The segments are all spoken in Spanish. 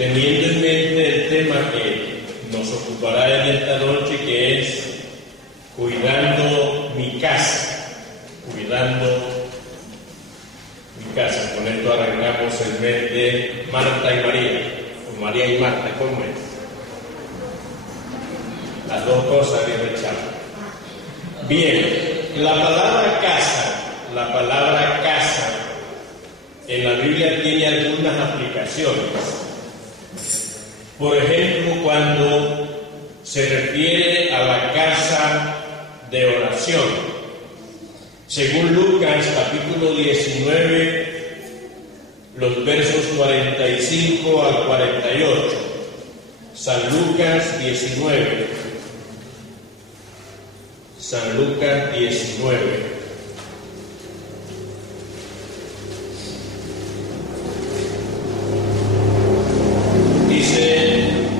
teniendo en mente el tema que nos ocupará en esta noche, que es cuidando mi casa, cuidando mi casa. Con esto arrancamos el mes de Marta y María, o María y Marta, ¿cómo es? Las dos cosas bien echadas. Bien, la palabra casa en la Biblia tiene algunas aplicaciones. Por ejemplo, cuando se refiere a la casa de oración. Según Lucas capítulo 19, los versos 45 al 48. San Lucas 19. San Lucas 19.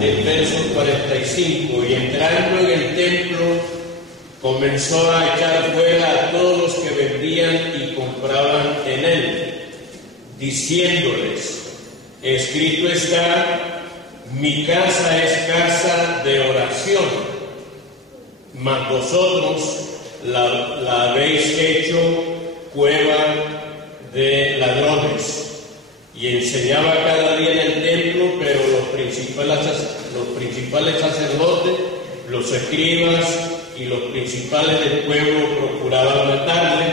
El verso 45, y entrando en el templo comenzó a echar fuera a todos los que vendían y compraban en él, diciéndoles: escrito está, mi casa es casa de oración, mas vosotros la habéis hecho cueva de ladrones. Y enseñaba cada día en el templo, pero los principales sacerdotes, los escribas y los principales del pueblo procuraban matarle,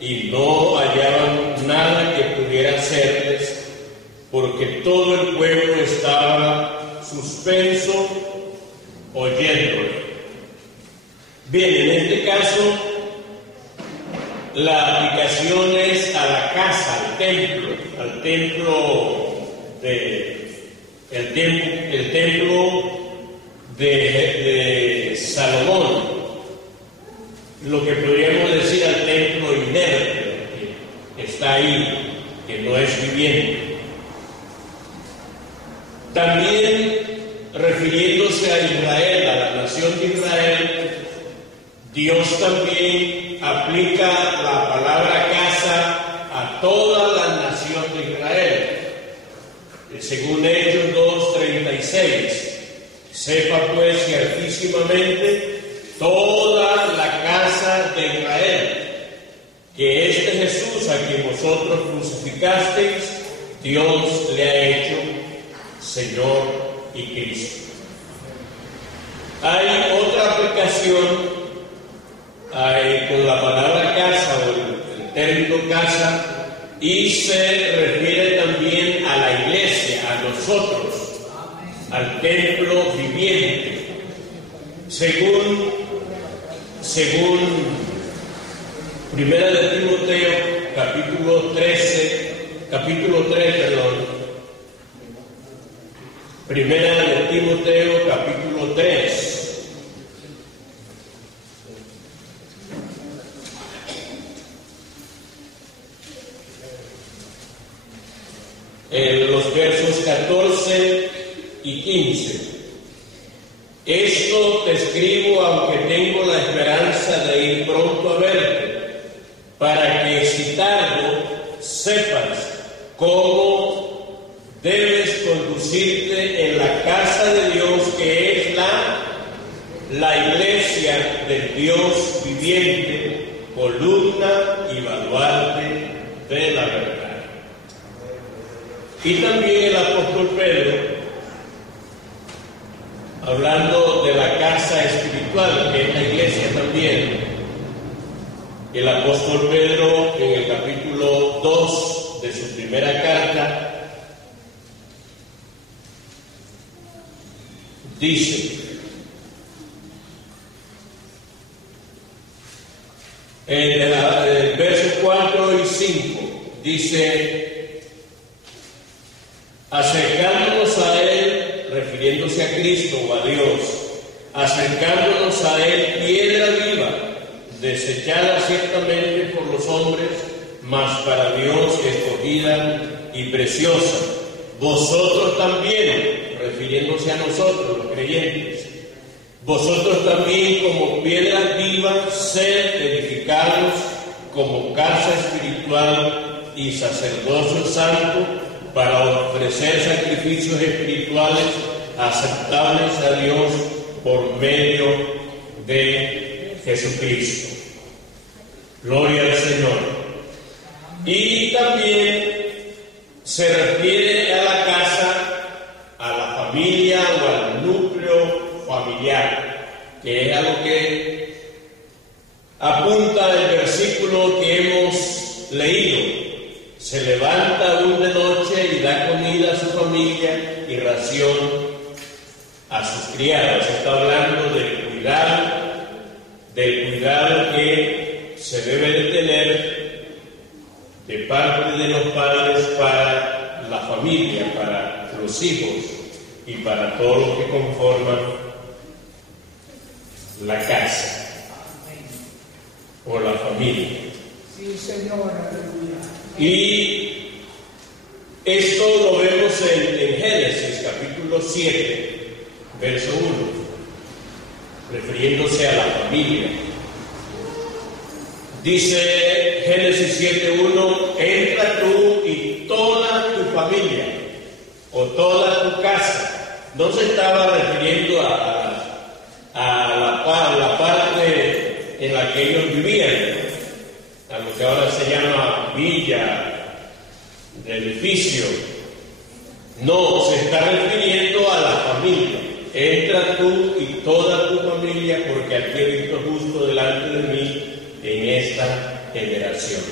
y no hallaban nada que pudiera hacerles, porque todo el pueblo estaba suspenso oyéndole. Bien, en este caso la aplicación es a la casa, al templo de Salomón, lo que podríamos decir al templo inerte, que está ahí, que no es viviente. También refiriéndose a Israel, a la nación de Israel, Dios también aplica la palabra casa a toda la nación de Israel. Según Hechos 2:36, sepa pues ciertísimamente toda la casa de Israel, que este Jesús a quien vosotros crucificasteis, Dios le ha hecho Señor y Cristo. Hay otra aplicación con la palabra casa o el término casa, y se refiere también a la iglesia, a nosotros, al templo viviente. Según Primera de Timoteo capítulo 3, Primera de Timoteo capítulo 3. En los versos 14 y 15. Esto te escribo aunque tengo la esperanza de ir pronto a verte, para que si tardo sepas cómo debes conducirte en la casa de Dios, que es la iglesia del Dios viviente, columna y baluarte de la verdad. Y también el apóstol Pedro, hablando de la casa espiritual, que es la iglesia también, el apóstol Pedro en el capítulo 2 de su primera carta dice, en el verso 4 y 5, dice: acercándonos a Él, refiriéndose a Cristo o a Dios, acercándonos a Él, piedra viva, desechada ciertamente por los hombres, mas para Dios escogida y preciosa. Vosotros también, refiriéndose a nosotros, los creyentes, vosotros también como piedras vivas, sed edificados como casa espiritual y sacerdocio santo para ofrecer sacrificios espirituales aceptables a Dios por medio de Jesucristo. Gloria al Señor. Y también se refiere a la casa, a la familia o al núcleo familiar, que es a lo que apunta el versículo que hemos leído. Se levanta aún de noche y da comida a su familia y ración a sus criados. Está hablando del cuidado que se debe de tener de parte de los padres para la familia, para los hijos y para todos los que conforman la casa o la familia. Sí, Señor, aleluya. Y esto lo vemos en Génesis capítulo 7, verso 1, refiriéndose a la familia. Dice Génesis 7:1, entra tú y toda tu familia o toda tu casa. No se estaba refiriendo a la parte en la que ellos vivían, a lo que ahora se llama villa, edificio. No, se está refiriendo a la familia. Entra tú y toda tu familia, porque aquí he visto justo delante de mí en esta generación.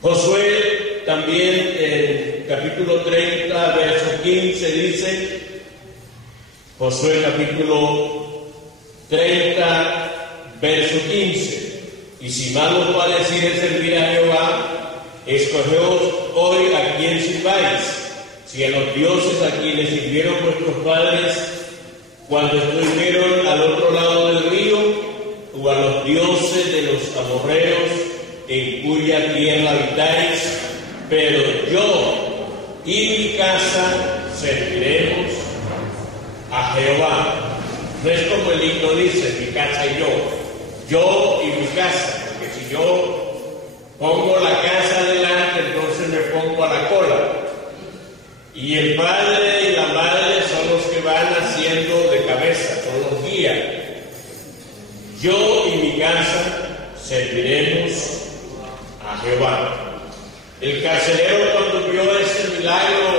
Josué también en capítulo 30, verso 15 dice, Josué capítulo 30, verso 15, y si mal os pareciere servir a Jehová, escogeos hoy a quién sirváis, si a los dioses a quienes sirvieron vuestros padres cuando estuvieron al otro lado del río, o a los dioses de los amorreos en cuya tierra habitáis, pero yo y mi casa serviremos a Jehová. No es como el himno dice, mi casa y yo y mi casa, porque si yo pongo la casa adelante, entonces me pongo a la cola. Y el padre y la madre son los que van haciendo de cabeza, son los guías. Yo y mi casa serviremos a Jehová. El carcelero, cuando vio ese milagro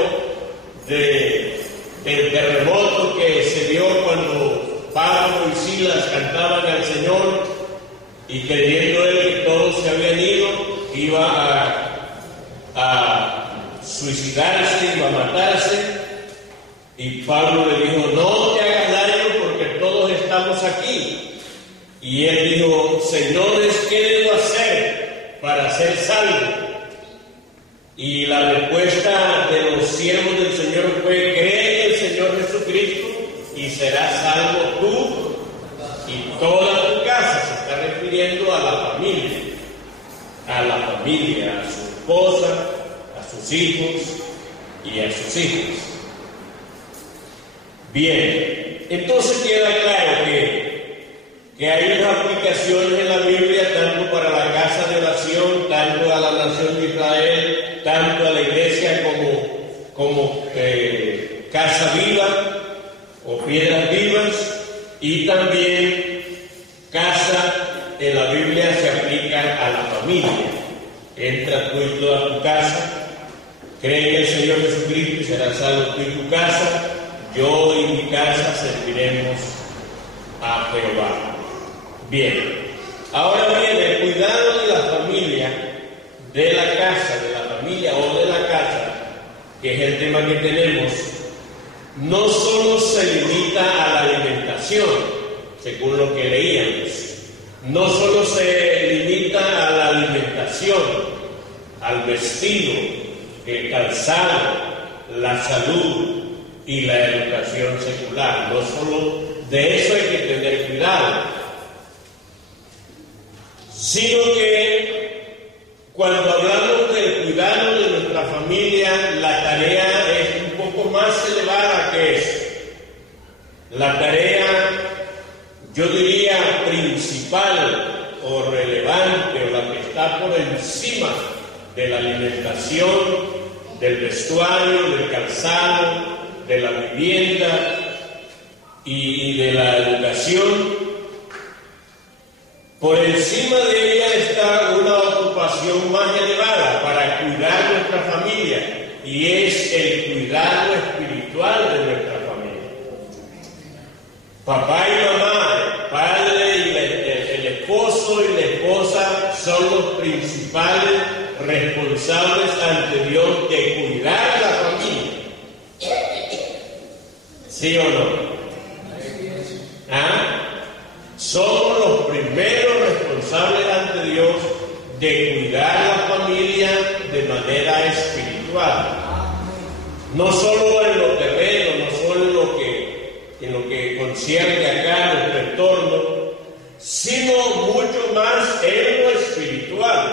del terremoto que se dio cuando Pablo y Silas cantaban al Señor, y creyendo él que todos se habían ido, iba a suicidarse, iba a matarse, y Pablo le dijo, no te hagas daño porque todos estamos aquí. Y él dijo, señores, ¿qué debo hacer para ser salvo? Y la respuesta de los siervos del Señor fue, cree en el Señor Jesucristo y serás salvo tú y toda tu casa. Se está refiriendo a la familia, a su esposa, a sus hijos y a sus hijas. Bien, entonces queda claro que hay unas aplicaciones en la Biblia tanto para la casa de oración, tanto a la nación de Israel, tanto a la iglesia como casa viva o piedras vivas, y también casa en la Biblia se aplica a la familia. Entra tú y toda tu casa, cree en el Señor Jesucristo y serás salvo tú y tu casa, yo y mi casa serviremos a Jehová. Bien, ahora bien, el cuidado de la familia, de la casa, de la familia o de la casa, que es el tema que tenemos, no solo se limita a la alimentación, según lo que leíamos, no solo se limita a la alimentación, al vestido, el calzado, la salud y la educación secular. No solo de eso hay que tener cuidado, sino que cuando hablamos del cuidado de nuestra familia, la tarea es un poco más elevada que eso. La tarea, yo diría, principal o relevante, o la que está por encima de la alimentación, del vestuario, del calzado, de la vivienda y de la educación. Por encima de ella está una ocupación más elevada para cuidar nuestra familia, y es el cuidado espiritual de nuestra familia. Papá y mamá, el padre y el esposo y la esposa son los principales responsables ante Dios de cuidar la familia. ¿Sí o no? ¿Ah? Somos los primeros responsables ante Dios de cuidar la familia de manera espiritual. No solo en lo terreno, no solo en lo que concierne acá a nuestro entorno, sino mucho más en lo espiritual,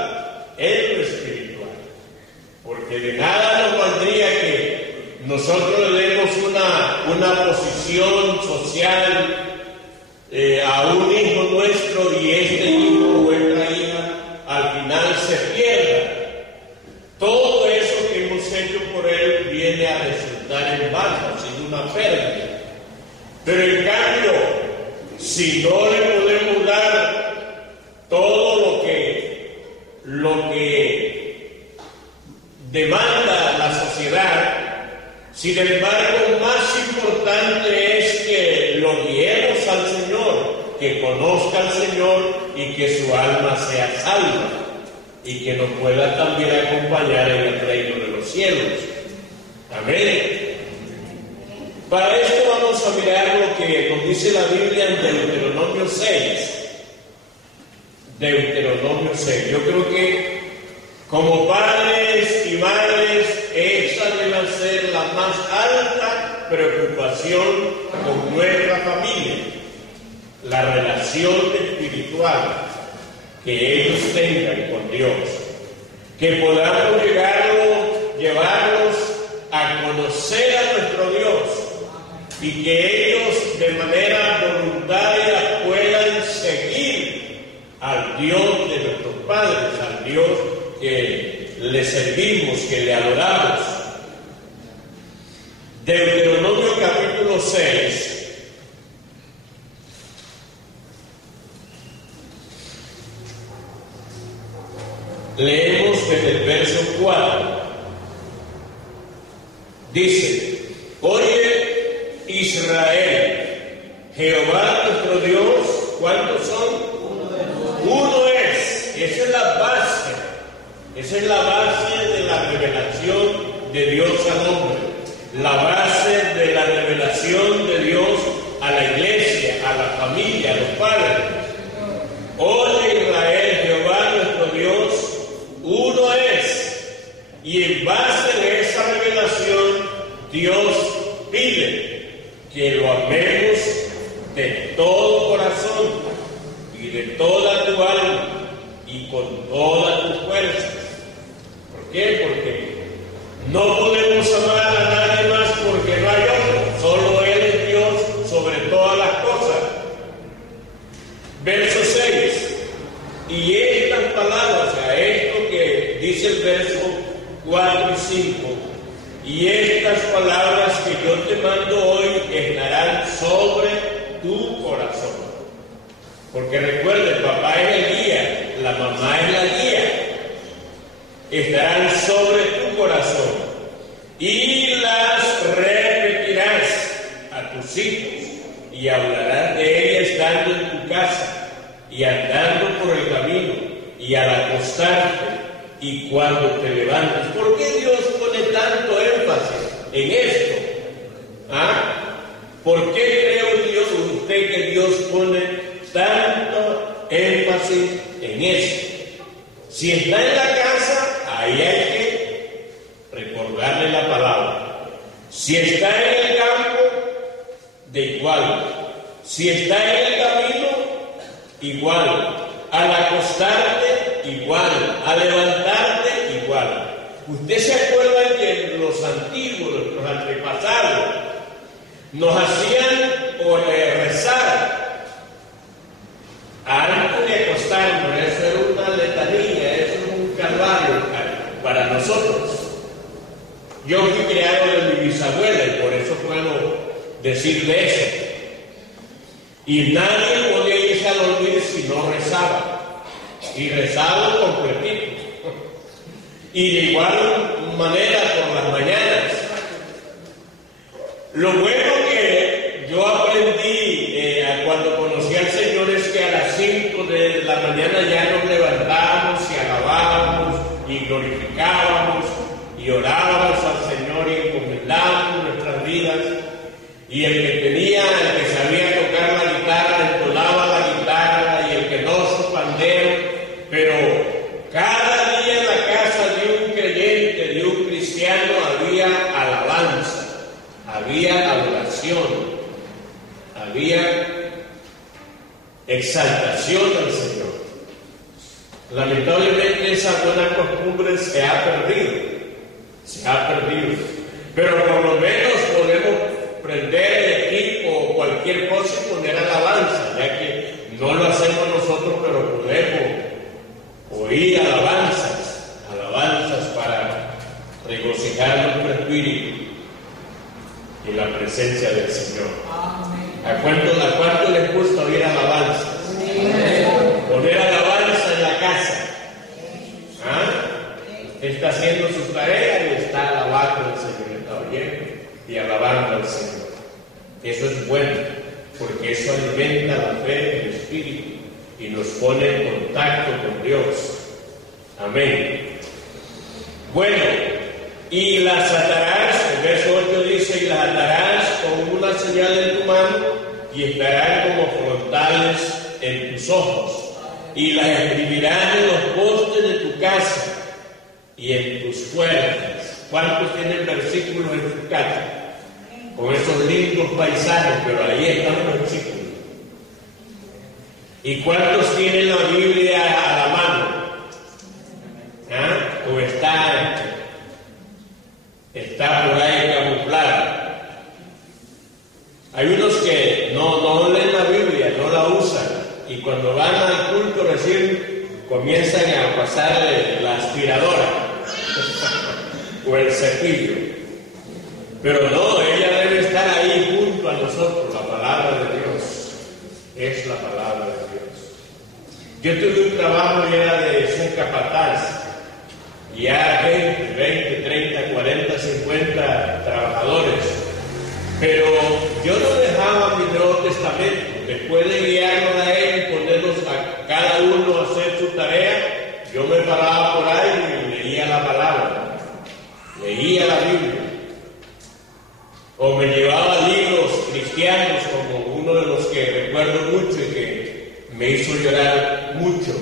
porque de nada nos valdría que nosotros le demos una posición social a un hijo nuestro y este hijo o esta hija al final se pierda. Todo eso que hemos hecho por él viene a resultar en vano, sin una pérdida. Pero en cambio, si no le podemos dar todo lo que demanda la sociedad, sin embargo, más importante es que lo guiemos al Señor, que conozca al Señor y que su alma sea salva y que nos pueda también acompañar en el reino de los cielos. Amén. Para esto vamos a mirar lo que nos dice la Biblia en Deuteronomio 6. Deuteronomio 6. Yo creo que como padres y madres, esa debe ser la más alta preocupación con nuestra familia, la relación espiritual que ellos tengan con Dios, que podamos llevarlos a conocer a nuestro Dios y que ellos de manera voluntaria puedan seguir al Dios de nuestros padres, al Dios que le servimos, que le adoramos. Deuteronomio capítulo 6. Leemos desde el verso 4. Dice: Oye, Israel, Jehová nuestro Dios, ¿cuántos son? Uno es. Esa es la base. Esa es la base de la revelación de Dios al hombre. La base de la revelación de Dios a la iglesia, a la familia, a los padres. Oye, Israel, Jehová nuestro Dios, uno es. Y en base de esa revelación, Dios pide que lo amemos de todo corazón y de toda tu alma y con todas tus fuerzas. ¿Por qué? Porque no podemos amar a nadie más porque no hay otro. Solo Él es Dios sobre todas las cosas. Verso 6. Y estas palabras, o sea, esto que dice el verso 4 y 5, y estas palabras que yo te mando hoy estarán sobre tu corazón. Porque recuerden, papá es el guía, la mamá es la guía. Estarán sobre tu corazón y las repetirás a tus hijos y hablarás de ellas estando en tu casa y andando por el camino y al acostarte y cuando te levantas. ¿Por qué Dios pone tanto énfasis en esto? ¿Ah? ¿Por qué cree usted que Dios pone tanto énfasis en esto? Si está en la casa, ahí hay que recordarle la palabra. Si está en el campo, de igual. Si está en el camino, igual. Al acostarte, igual. Al levantarte, igual. Usted se acuerda que los antiguos, los antepasados, nos hacían rezar antes de acostarnos. Eso era una letanía, eso es un calvario para nosotros. escuela y por eso puedo decir de eso. Y nadie podía irse a dormir si no rezaba. Y rezaba completito. Y de igual manera por las mañanas. Lo bueno que yo aprendí cuando conocí al Señor es que a las 5 de la mañana ya nos levantábamos y alabábamos y glorificábamos y orábamos al Señor y encomendábamos nuestras vidas. Y el que sabía tocar la guitarra, entonaba la guitarra, y el que no, su pandero. Pero cada día en la casa de un creyente, de un cristiano, había alabanza, había adoración, había exaltación al Señor. Lamentablemente esa buena costumbre se ha perdido. Pero por lo menos podemos prender el equipo o cualquier cosa y poner alabanza, ya que no lo hacemos nosotros, pero podemos oír alabanzas para regocijar nuestro espíritu en la presencia del Señor. ¿A cuánto les gusta oír alabanzas? Poner alabanza en la casa. Usted está haciendo sus tareas y está alabando al Señor, está oyendo y alabando al Señor. Eso es bueno, porque eso alimenta la fe del Espíritu y nos pone en contacto con Dios. Amén. Bueno, y las atarás, el verso 8 dice, y las atarás con una señal en tu mano y estarán como frontales en tus ojos, y las escribirás en los postes de tu casa y en tus puertas. ¿Cuántos tienen versículos en su casa? Con esos lindos paisajes, pero ahí están los versículos. ¿Y cuántos tienen la Biblia a la mano? ¿O está por ahí camuflada? Hay unos que no leen la Biblia, no la usan, y cuando van al culto recién comienzan a pasarle la aspiradora o el cepillo. Pero no, ella debe estar ahí junto a nosotros. La palabra de Dios es la palabra de Dios. Yo tuve un trabajo y era de ser capataz. Ya 20, 30, 40, 50 trabajadores. Pero yo no dejaba mi Nuevo Testamento. Después de guiarlos a él y ponerlos a cada uno a hacer su tarea, yo me paraba por ahí y leía la palabra, leía la Biblia. O me llevaba libros cristianos, como uno de los que recuerdo mucho y que me hizo llorar mucho,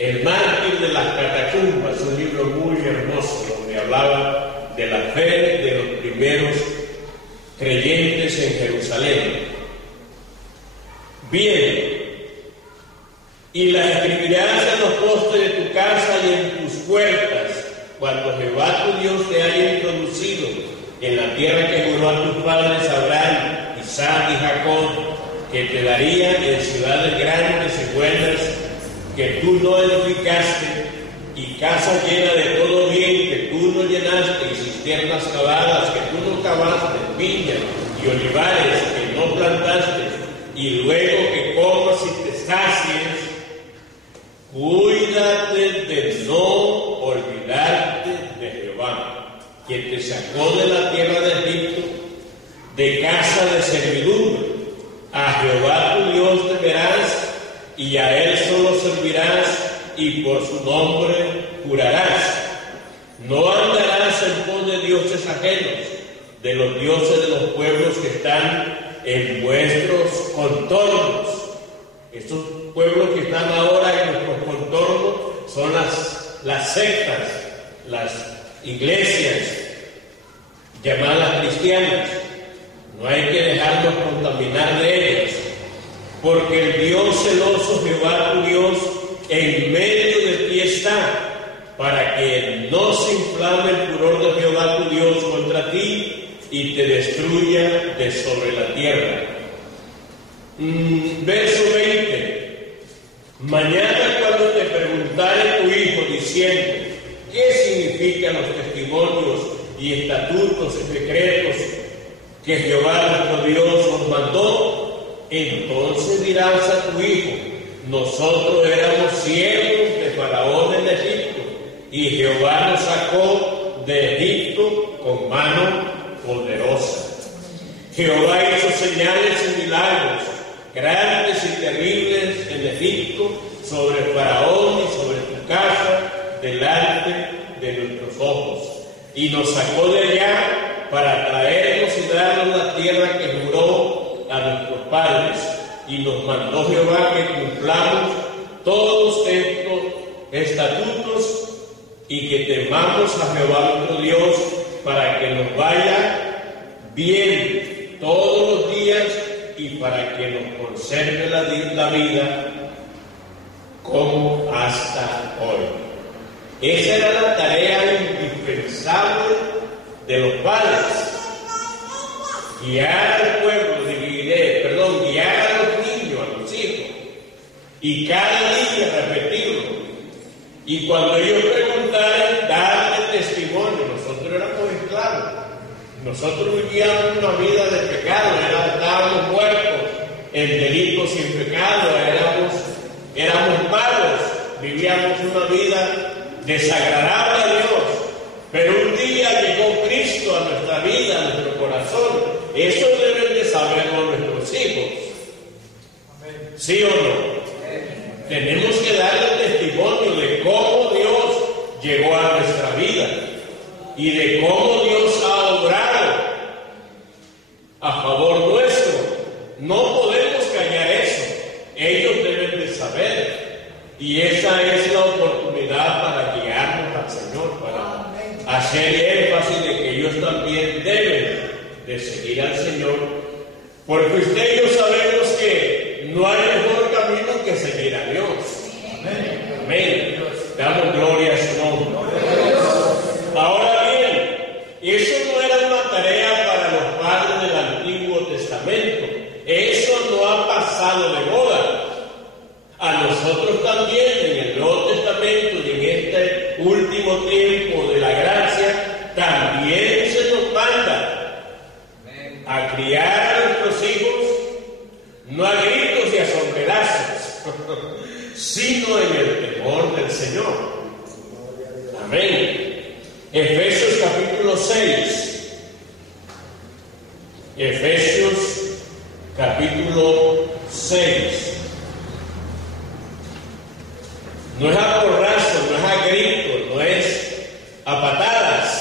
El mártir de las catacumbas, un libro muy hermoso donde hablaba de la fe de los primeros creyentes en Jerusalén. Bien, y las escribirás en los postes de tu casa y en tus puertas, cuando Jehová tu Dios te haya introducido en la tierra que juró a tus padres Abraham, Isaac y Jacob, que te daría en ciudades grandes y buenas que tú no edificaste, y casa llena de todo bien que tú no llenaste, y cisternas cavadas que tú no cavaste, viñas y olivares que no plantaste, y luego que comas y te sacies, cuídate de no olvidarte de Jehová, que te sacó de la tierra de Egipto, de casa de servidumbre. A Jehová tu Dios temerás, y a Él solo servirás, y por su nombre jurarás. No andarás en pos de dioses ajenos, de los dioses de los pueblos que están en vuestros contornos. Estos pueblos que están ahora en nuestros contornos son las sectas, las iglesias llamadas cristianas. No hay que dejarnos contaminar de ellas, porque el Dios celoso, Jehová tu Dios, en medio de ti está, para que no se inflame el furor de Jehová tu Dios contra ti y te destruya de sobre la tierra. Verso 20. Mañana cuando te preguntare tu hijo diciendo, ¿qué significan los testimonios y estatutos y decretos que Jehová nuestro Dios nos mandó, entonces dirás a tu hijo: nosotros éramos siervos de Faraón en Egipto, y Jehová nos sacó de Egipto con mano poderosa. Jehová hizo señales y milagros grandes y terribles en Egipto, sobre Faraón y sobre tu casa, delante de nuestros ojos. Y nos sacó de allá para traernos y darnos la tierra que juró a nuestros padres. Y nos mandó Jehová que cumplamos todos estos estatutos y que temamos a Jehová nuestro Dios, para que nos vaya bien todos los días y para que nos conserve la vida como hasta hoy. Esa era la tarea indispensable de los padres: guiar al pueblo, guiar a los niños, a los hijos, y cada día repetirlo. Y cuando ellos preguntaran, darle testimonio. Nosotros éramos esclavos, nosotros vivíamos una vida de pecado, estábamos muertos en delitos y en pecado, éramos malos, vivíamos una vida desagradable a Dios. Pero un día llegó Cristo a nuestra vida, a nuestro corazón. Eso deben de saberlo nuestros hijos. ¿Sí o no? Tenemos que darle testimonio de cómo Dios llegó a nuestra vida y de cómo Dios ha obrado a favor nuestro. No podemos callar eso. Ellos deben de saber. Y esa es la oportunidad para guiarnos al Señor, para hacer énfasis de que ellos también deben de seguir al Señor, porque usted y yo sabemos que no hay mejor camino que seguir a Dios. Amén. Amén. Damos gloria a su nombre. Ahora bien, eso no era una tarea para los padres del Antiguo Testamento. Eso no ha pasado de moda. A nosotros también, en el Nuevo Testamento y en este último tiempo de la gracia, también se nos manda a criar a nuestros hijos, no a gritos y a sombrerazos, sino en el temor del Señor. Amén. Efesios capítulo 6. Efesios capítulo 6. No es a porrazo, no es a gritos, no es a patadas.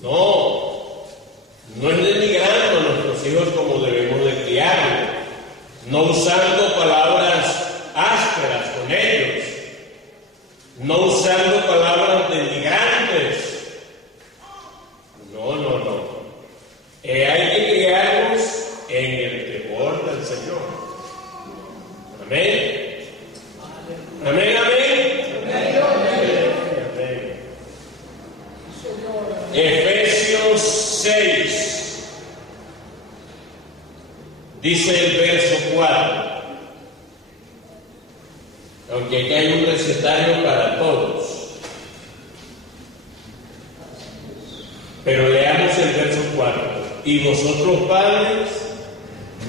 No es denigrando a nuestros hijos como debemos de criarlos, no usando palabras ásperas con ellos, no usando palabras denigrantes. No. Hay que criarlos en el temor del Señor. Amén. Amén, amén. Amén. Efesios 6. Dice el verso 4. Aunque aquí hay un recetario para todos. Pero leamos el verso 4. Y vosotros, padres,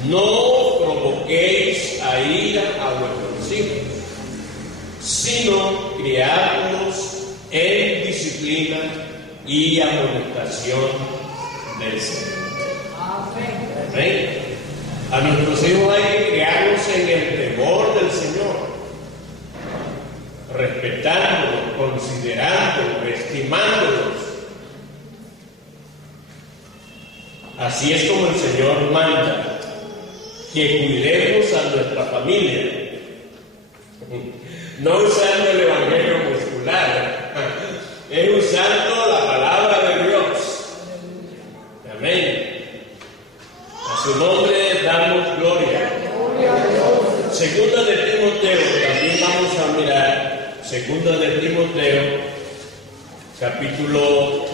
no provoquéis a ira a vuestros hijos, sino criadlos en disciplina y amonestación del Señor. Amén. A nuestros hijos hay que criarlos en el temor del Señor, respetándolos, considerándolos, estimándolos. Así es como el Señor manda que cuidemos a nuestra familia, no usando el evangelio muscular, es usando la palabra de Dios. Amén. A su nombre damos gloria. Segunda de Timoteo, también vamos a mirar. Segunda de Timoteo, capítulo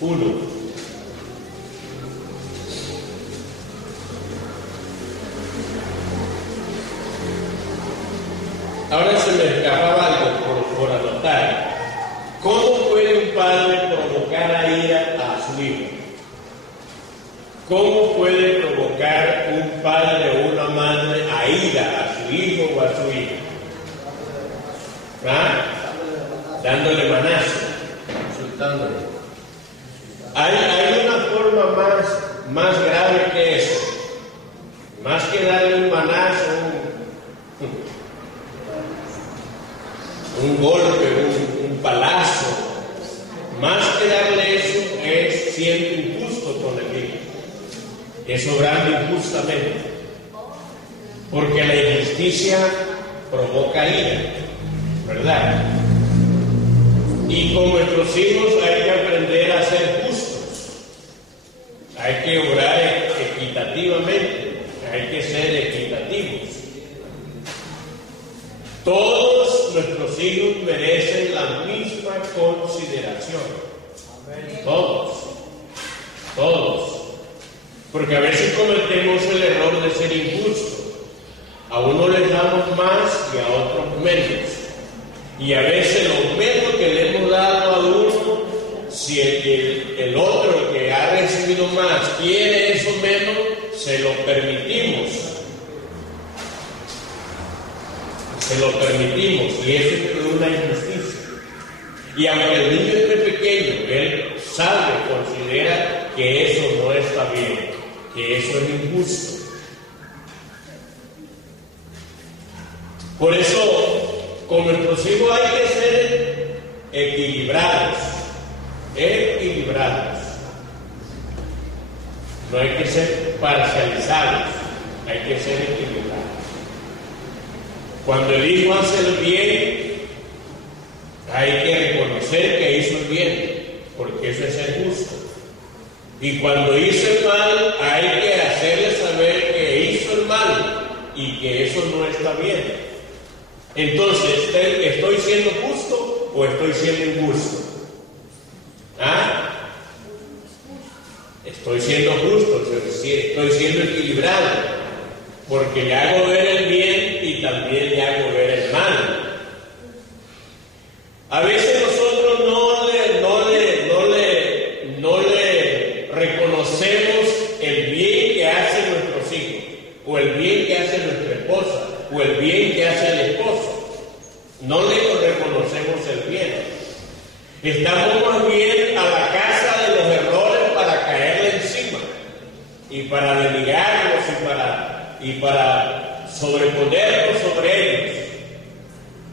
1. Ahora se me escapaba algo por anotar. ¿Cómo puede un padre promover ¿Cómo puede provocar un padre o una madre a ira a su hijo o a su hija? ¿Ah? Dándole manazo, insultándole. Hay una forma más grave que eso. Más que darle un manazo, un golpe, un palazo, más que darle eso es siendo injusto con el hijo. Es obrando injustamente. Porque la injusticia provoca ira, ¿verdad? Y con nuestros hijos hay que aprender a ser justos. Hay que obrar equitativamente. Hay que ser equitativos. Todos nuestros hijos merecen la misma consideración. Todos. Porque a veces cometemos el error de ser injustos. A uno les damos más y a otros menos. Y a veces lo menos que le hemos dado a uno, si el otro que ha recibido más quiere eso menos, se lo permitimos. Y eso es una injusticia. Y aunque el niño es muy pequeño, él sabe, considera que eso no está bien, que eso es injusto. Por eso, con nuestros hijos hay que ser equilibrados. No hay que ser parcializados, hay que ser equilibrados. Cuando el hijo hace el bien, hay que reconocer que hizo el bien, porque eso es ser justo. Y cuando hizo el mal, hay que hacerle saber que hizo el mal y que eso no está bien. Entonces, ¿estoy siendo justo o estoy siendo injusto? ¿Ah? Estoy siendo justo, estoy siendo equilibrado, porque le hago ver el bien y también le hago ver el mal. A veces nosotros no le reconocemos el bien que hacen nuestros hijos, o el bien que hace nuestra esposa, o el bien que hace el esposo. No le reconocemos el bien. Estamos más bien a la casa de los errores para caerle encima y para denigrarlos y para sobreponernos sobre ellos.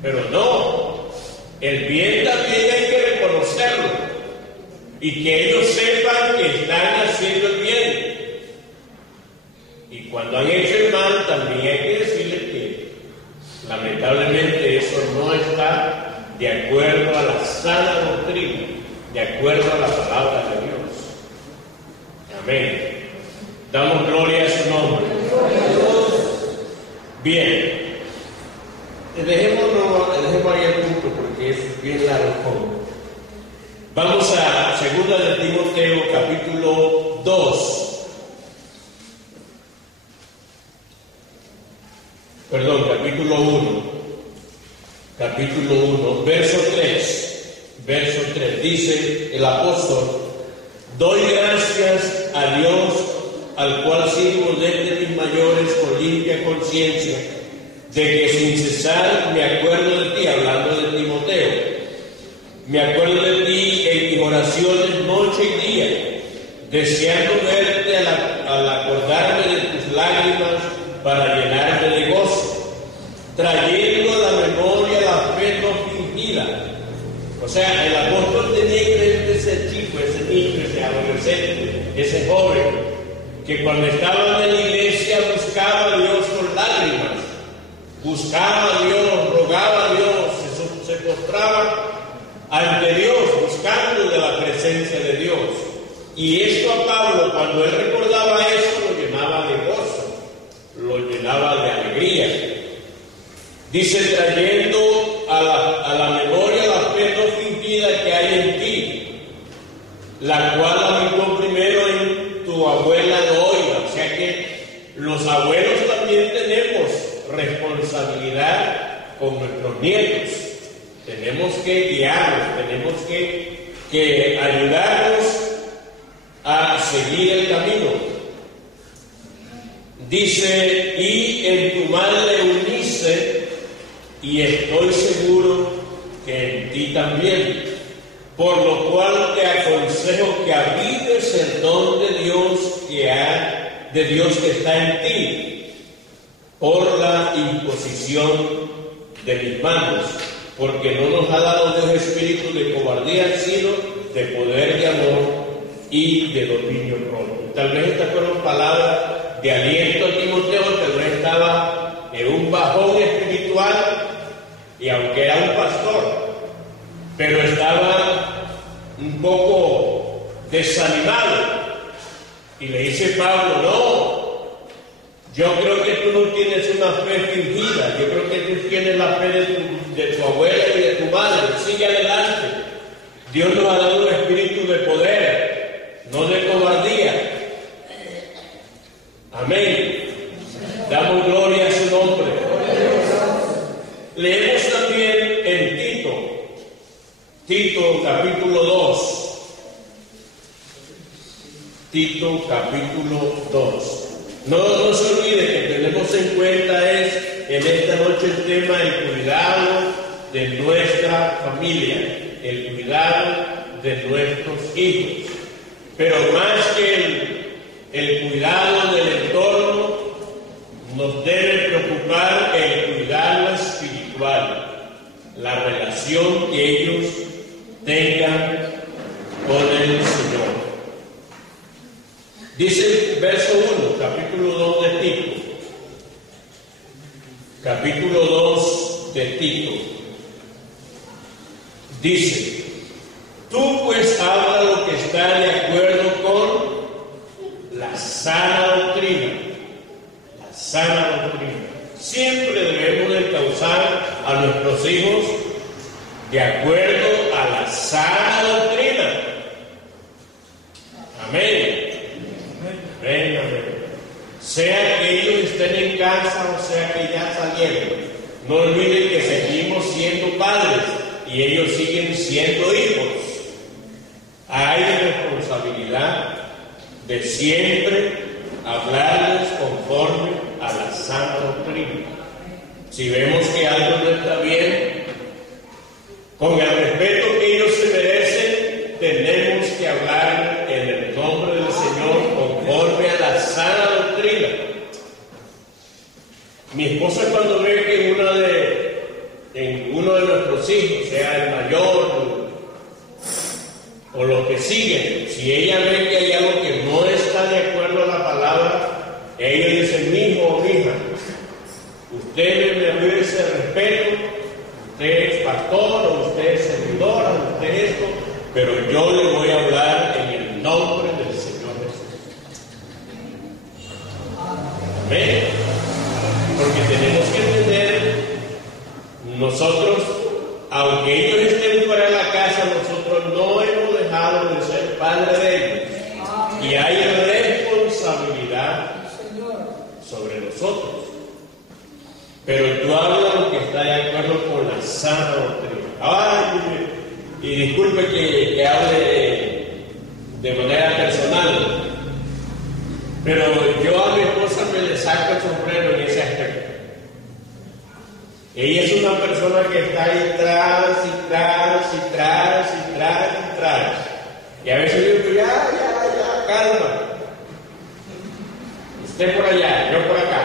Pero no, el bien también hay que reconocerlo y que ellos sepan que están haciendo el bien. Y cuando han hecho el mal, también hay que decirles que lamentablemente eso no está de acuerdo a la sana doctrina, de acuerdo a la palabra de Dios. Amén. Damos gloria a su nombre. Bien. Dejemos ahí el punto porque es bien largo. Vamos a 2 de Timoteo, capítulo 2. Capítulo 1. Capítulo 1, verso 3, dice el apóstol: doy gracias a Dios, al cual sirvo desde mis mayores con limpia conciencia, de que sin cesar me acuerdo de ti, hablando de Timoteo, me acuerdo de ti en mis oraciones noche y día, deseando verte al acordarme de tus lágrimas para llenarme de gozo, trayendo a la memoria la fe no fingida. O sea, el apóstol tenía que ver ese chico, ese niño, ese adolescente, ese joven, que cuando estaba en la iglesia buscaba a Dios con lágrimas, buscaba a Dios, rogaba a Dios, se postraba ante Dios, buscando de la presencia de Dios. Y esto a Pablo, cuando él recordaba eso, lo llenaba de gozo, lo llenaba de alegría. Dice: trayendo a la memoria la fe no fingida que hay en ti, la cual habitó primero en tu abuela Loida. O sea que los abuelos también tenemos responsabilidad con nuestros nietos. Tenemos que guiarlos, tenemos que ayudarlos a seguir el camino. Dice, y en tu madre Eunice, y estoy seguro que en ti también, por lo cual te aconsejo que avives el don de Dios que está en ti, por la imposición de mis manos, porque no nos ha dado Dios espíritu de cobardía, sino de poder, de amor y de dominio propio. Tal vez estas fueron palabras de aliento a Timoteo, tal vez estaba en un bajón espiritual, y aunque era un pastor, pero estaba un poco desanimado. Y le dice Pablo, no, yo creo que tú no tienes una fe fingida, yo creo que tú tienes la fe de tu abuela y de tu madre, sigue adelante. Dios nos ha dado un espíritu de poder, no de cobardía. Amén. Damos gloria a su nombre. Leemos también en Tito capítulo 2. Tito capítulo 2. No se olvide que tenemos en cuenta en esta noche el tema del cuidado de nuestra familia, el cuidado de nuestros hijos. Pero más que el cuidado del entorno, nos debe preocupar el cuidado espiritual, la relación que ellos tengan con el Señor. Dice el verso 1, capítulo 2 de Tito. Capítulo 2 de Tito. Dice, tú pues habla lo que está de acuerdo con la sana doctrina. La sana doctrina. Siempre debemos de causar a nuestros hijos de acuerdo a la sana doctrina. Amén. Amén, amén. Sea que ellos estén en casa o sea que ya salieron, no olviden que seguimos siendo padres y ellos siguen siendo hijos. Hay responsabilidad de siempre hablarles conforme a la sana doctrina. Si vemos que algo no está bien, con el respeto que ellos se merecen, tenemos que hablar en el nombre del Señor conforme a la sana doctrina. Mi esposa, cuando ve que en uno de nuestros hijos, sea el mayor o los que siguen, si ella ve que hay algo que no está de acuerdo a la palabra, ella dice, mi hijo o mi hija, usted me merece respeto, usted es pastor, o usted es servidora, o usted es esto, pero yo le voy a hablar en el nombre del Señor Jesús. Amén. Porque tenemos que entender, nosotros, aunque ellos estén fuera de la casa, nosotros no hemos dejado de ser padres de ellos. Y hay responsabilidad sobre nosotros. Pero tú hablas lo que está de acuerdo con la sana doctrina. Ay, y disculpe que hable de manera personal, pero yo a mi esposa me le saco el sombrero en ese aspecto. Ella es una persona que está ahí tras y tras y tras y tras y tras. Y a veces yo digo, ya, calma. Usted por allá, yo por acá.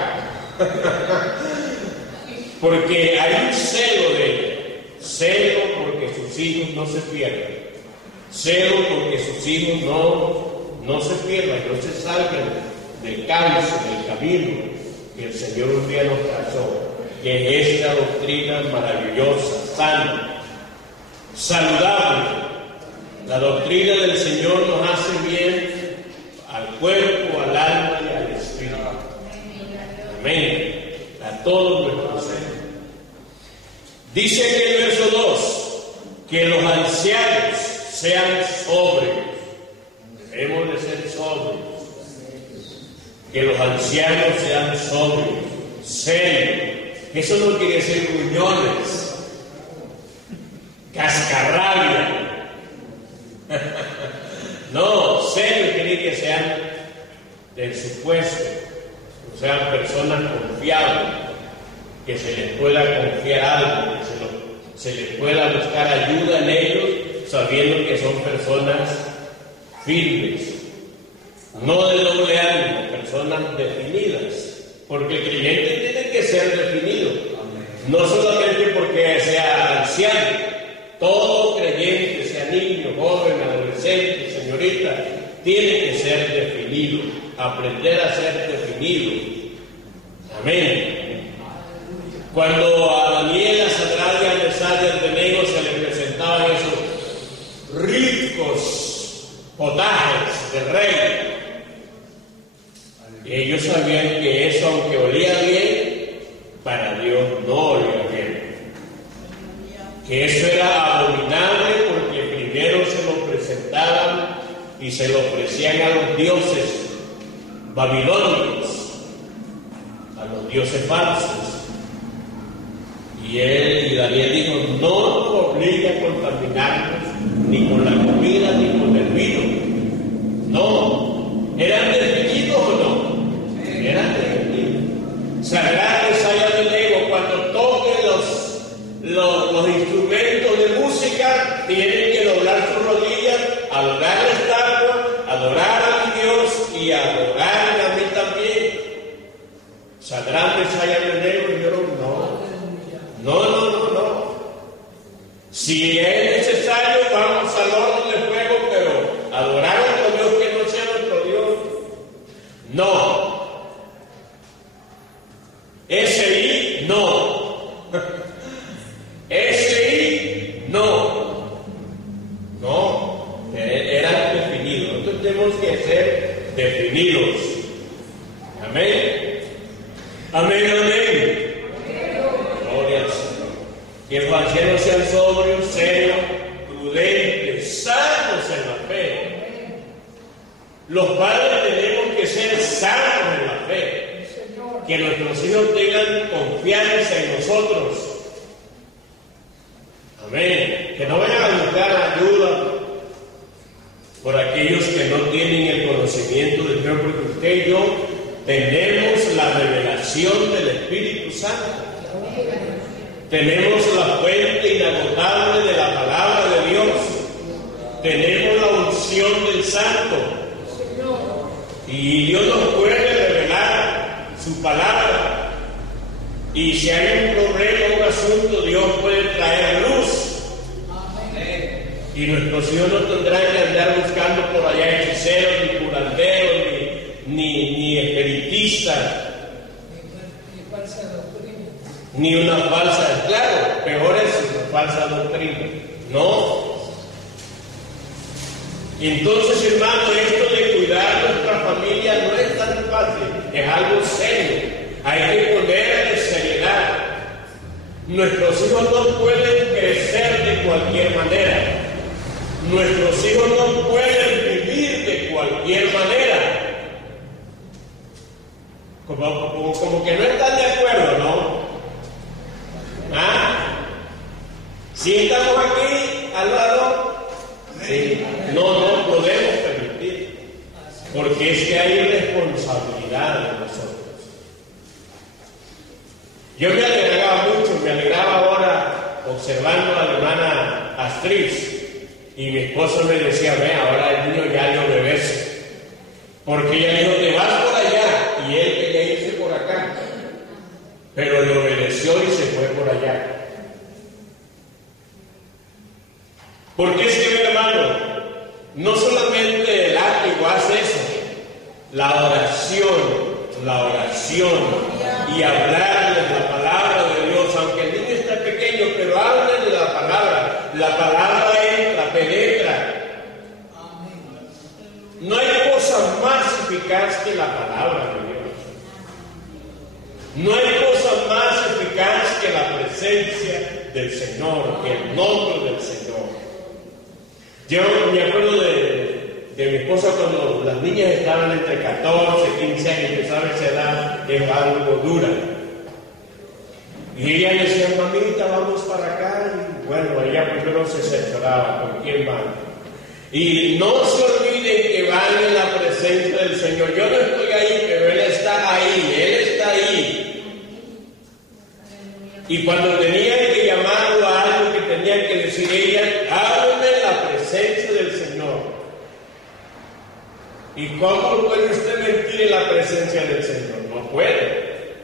Porque hay un celo de ella. Celo porque sus hijos no se pierdan. Celo porque sus hijos no se pierdan, no se salgan del cauce, del camino que el Señor un día nos trazó. Que es esta doctrina maravillosa, sana, saludable. La doctrina del Señor nos hace bien al cuerpo, al alma y al espíritu. Amén. A todos nuestros seres. Dice en el verso 2 que los ancianos sean sobrios. Debemos de ser sobrios. Que los ancianos sean sobrios, serios. Eso no quiere decir gruñones, cascarrabia. No, serios quiere que sean de su puesto, no sean personas confiables, que se les pueda confiar algo, que se les pueda buscar ayuda en ellos, sabiendo que son personas firmes, no de doble ánimo, personas definidas, porque el creyente tiene que ser definido, no solamente porque sea anciano, todo creyente, sea niño, joven, adolescente, señorita, tiene que ser definido, aprender a ser definido. Amén. Cuando a Daniel, a Sadrach y a Mesach y a Abednego se le presentaban esos ricos potajes de rey, ellos sabían que eso, aunque olía bien, para Dios no olía bien. Que eso era abominable porque primero se lo presentaban y se lo ofrecían a los dioses babilónicos, a los dioses falsos. Y Daniel dijo, no nos obligue a contaminarnos ni con la comida ni con el vino. No, ¿eran definidos o no? Eran definidos. Sadrach, Mesach y Abednego, cuando toquen los instrumentos de música, tienen que doblar sus rodillas, adorar la estatua, adorar a mi Dios y adorarme a mí también. Sadrach, Mesach y Abednego dijeron, no. Si es necesario, vamos al horno de fuego, pero adorar a otro Dios que no sea nuestro Dios, no. SI, no. SI, no. No, eran definidos. Nosotros tenemos que ser definidos. Amén. Amén, amén. Que los ancianos sean sobrios, serios, prudentes, sanos en la fe. Los padres tenemos que ser sanos en la fe. Que nuestros hijos tengan confianza en nosotros. Amén. Que no vayan a buscar ayuda por aquellos que no tienen el conocimiento del Señor, porque usted y yo tenemos la revelación del Espíritu Santo. Tenemos la fuente inagotable de la palabra de Dios. Tenemos la unción del Santo. Y Dios nos puede revelar su palabra. Y si hay un problema, un asunto, Dios puede traer luz. Y nuestros hijos no tendrán que andar buscando por allá hechiceros, ni curanderos, ni espiritistas. Ni una falsa, claro, peor es una falsa doctrina. No. Entonces, hermano, esto de cuidar nuestra familia no es tan fácil, es algo serio. Hay que ponerle seriedad. Nuestros hijos no pueden crecer de cualquier manera. Nuestros hijos no pueden vivir de cualquier manera. Como que no están de acuerdo, ¿no? ¿Ah? ¿Sí estamos aquí al lado? Sí. No podemos permitir, porque es que hay responsabilidad de nosotros. Yo me alegraba ahora observando a la hermana Astrid, y mi esposo me decía, ve, ahora el niño ya le obedece, porque ella dijo, te vas por allá, y él quería irse por acá. Pero le obedeció y se fue por allá. Porque es que, mi hermano, no solamente el látigo hace eso, la oración y hablarles la palabra de Dios, aunque el niño está pequeño, pero háblenle la palabra entra, penetra. No hay cosa más eficaz que la palabra de Dios. No hay cosa más eficaz que la presencia del Señor, que el nombre del Señor. Yo me acuerdo de mi esposa cuando las niñas estaban entre 14 y 15 años, que sabe esa edad es algo dura. Y ella decía, mamita, vamos para acá. Y bueno, ella primero se asesoraba, ¿con quién van? Y no se olviden que van en la presencia del Señor. Yo no estoy ahí, pero Él está ahí. Y cuando tenían que llamarlo a algo que tenían que decir ella, háblame en la presencia del Señor. ¿Y cómo puede usted mentir en la presencia del Señor? No puede.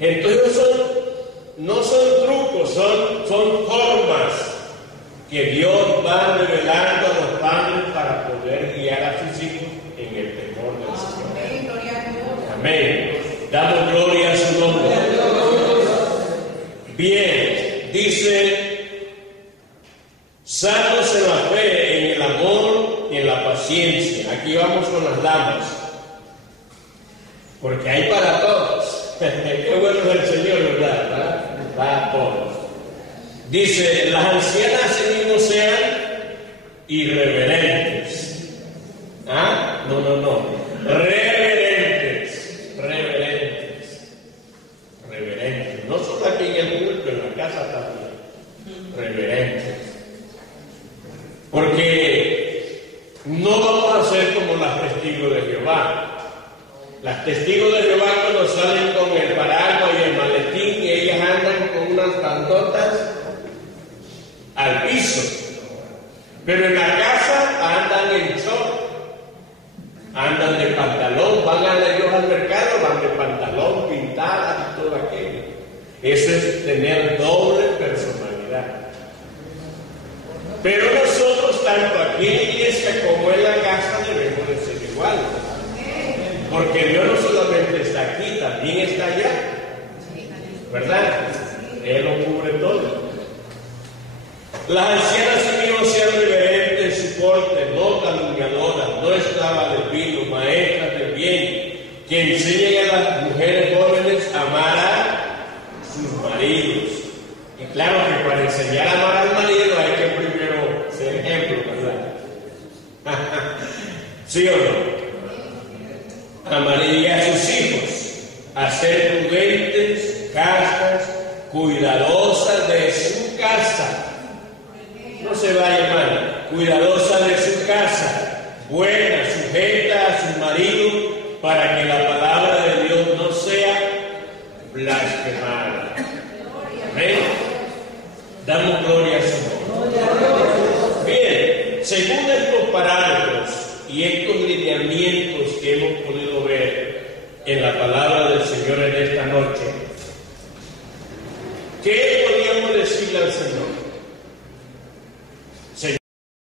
Entonces no son trucos, son formas que Dios va revelando a los padres para poder guiar a sus hijos en el temor del Señor. Amén. Damos gloria a su nombre. Bien, dice, sanos en la fe, en el amor y en la paciencia. Aquí vamos con las damas, porque hay para todos. Qué bueno es el Señor, ¿verdad? Para todos. Dice, las ancianas asimismo sean irreverentes. ¿Ah? No. Reverentes. No solo aquí en el culto, en la casa también. Reverentes. Porque no vamos a ser como las testigos de Jehová. Las testigos de Jehová, cuando salen con el paraguas y el maletín, y ellas andan con unas pantotas al piso. Pero en la casa andan en short, andan de pantalón, van a ellos al mercado, van de pantalón, pintadas y todo aquello. Eso es tener doble personalidad. Pero nosotros, tanto aquí en la iglesia como en la casa, debemos de ser iguales. Porque Dios no solamente está aquí, también está allá. ¿Verdad? Él lo cubre todo. Las ancianas mismos sean reverentes en su porte, no calumniadoras, no esclavas del vino, maestras del bien, que enseñen a las mujeres jóvenes a amar a sus maridos. Y claro que para enseñar a amar al marido hay que primero ser ejemplo, ¿verdad? ¿Sí o no? Amar a sus hijos, a ser prudentes, castas, cuidadosas de su casa. No se vaya, hermano. Cuidadosa de su casa, buena, sujeta a su marido, para que la palabra de Dios no sea blasfemada. Amén. Damos gloria a su nombre. Bien, según estos parámetros y estos lineamientos que hemos podido ver en la palabra del Señor en esta noche, ¿qué podríamos decirle al Señor?